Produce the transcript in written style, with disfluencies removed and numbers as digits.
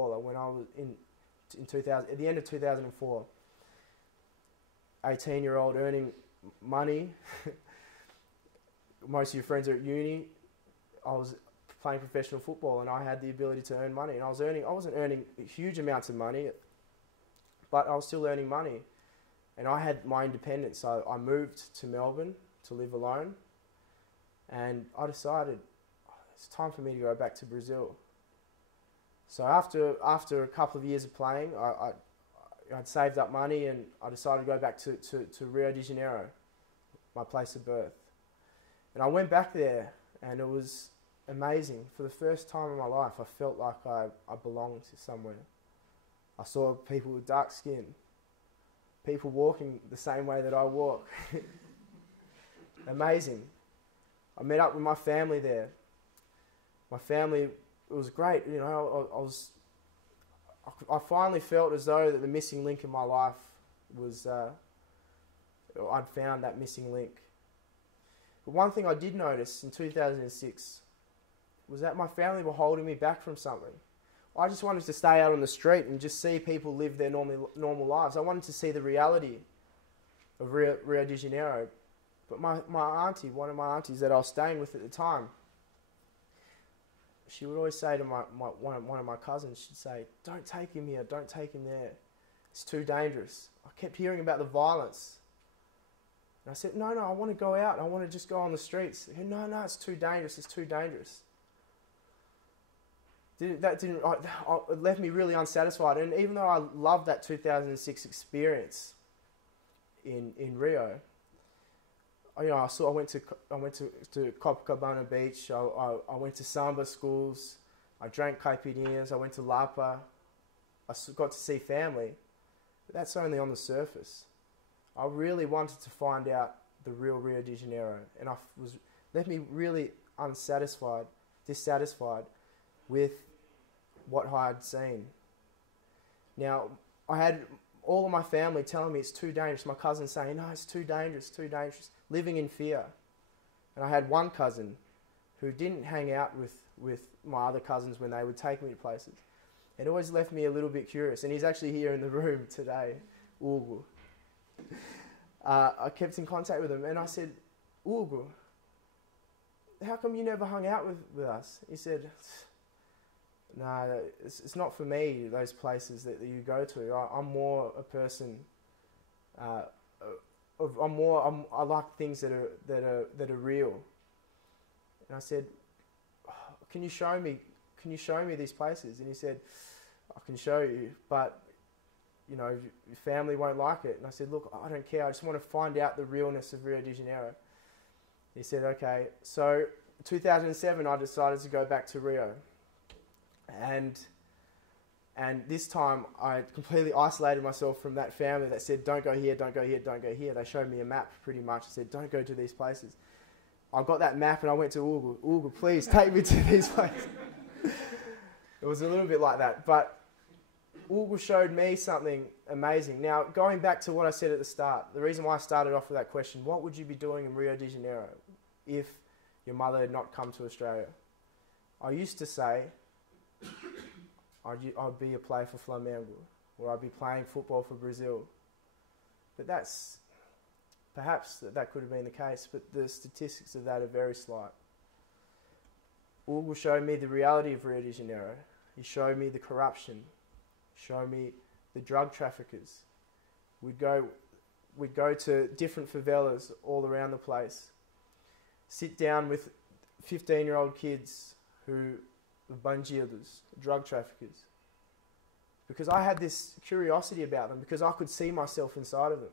footballer when I was in 2000, at the end of 2004. 18-year-old earning money. Most of your friends are at uni. I was playing professional football and I had the ability to earn money. And I wasn't earning huge amounts of money, but I was still earning money. And I had my independence. So I moved to Melbourne to live alone. And I decided it's time for me to go back to Brazil. So after a couple of years of playing, I'd saved up money and I decided to go back to Rio de Janeiro, my place of birth. And I went back there and it was amazing. For the first time in my life, I felt like I belonged somewhere. I saw people with dark skin, people walking the same way that I walk. Amazing. I met up with my family there. My family, it was great. You know, I finally felt as though that the missing link in my life was, I'd found that missing link. But one thing I did notice in 2006 was that my family were holding me back from something. I just wanted to stay out on the street and just see people live their normal lives. I wanted to see the reality of Rio de Janeiro. But my auntie, one of my aunties that I was staying with at the time, she would always say to one of my cousins, she'd say, "Don't take him here, don't take him there. It's too dangerous." I kept hearing about the violence. And I said, no, I want to go out. I want to just go on the streets. Said, no, it's too dangerous. It's too dangerous. It left me really unsatisfied. And even though I loved that 2006 experience in Rio, you know, I went to Copacabana Beach. I went to samba schools. I drank caipirinhas. I went to Lapa. I got to see family. But that's only on the surface. I really wanted to find out the real Rio de Janeiro, and left me really dissatisfied with what I had seen. Now, I had all of my family telling me it's too dangerous. My cousin saying, no, it's too dangerous, living in fear. And I had one cousin who didn't hang out with my other cousins when they would take me to places. It always left me a little bit curious, and he's actually here in the room today, Ugo. I kept in contact with him and I said, "Ugo, how come you never hung out with us?" He said, "No, it's not for me, those places that you go to. I'm more a person, I like things that are real." And I said, "Can you show me these places?" And he said, "I can show you, but you know, your family won't like it." And I said, "Look, I don't care. I just want to find out the realness of Rio de Janeiro." He said, "Okay." So 2007, I decided to go back to Rio. And this time, I completely isolated myself from that family that said, "Don't go here, don't go here, don't go here." They showed me a map pretty much and said, "Don't go to these places." I got that map and I went to Ugo. "Ugo, please take me to these places." It was a little bit like that. But Ugo showed me something amazing. Now, going back to what I said at the start, the reason why I started off with that question, what would you be doing in Rio de Janeiro if your mother had not come to Australia? I used to say I'd be a player for Flamengo, or I'd be playing football for Brazil. But perhaps that could have been the case, but the statistics of that are very slight. Ugo showed me the reality of Rio de Janeiro. He showed me the corruption. Show me the drug traffickers. We'd go to different favelas all around the place, sit down with 15-year-old kids who were bandidos, drug traffickers, because I had this curiosity about them, because I could see myself inside of them.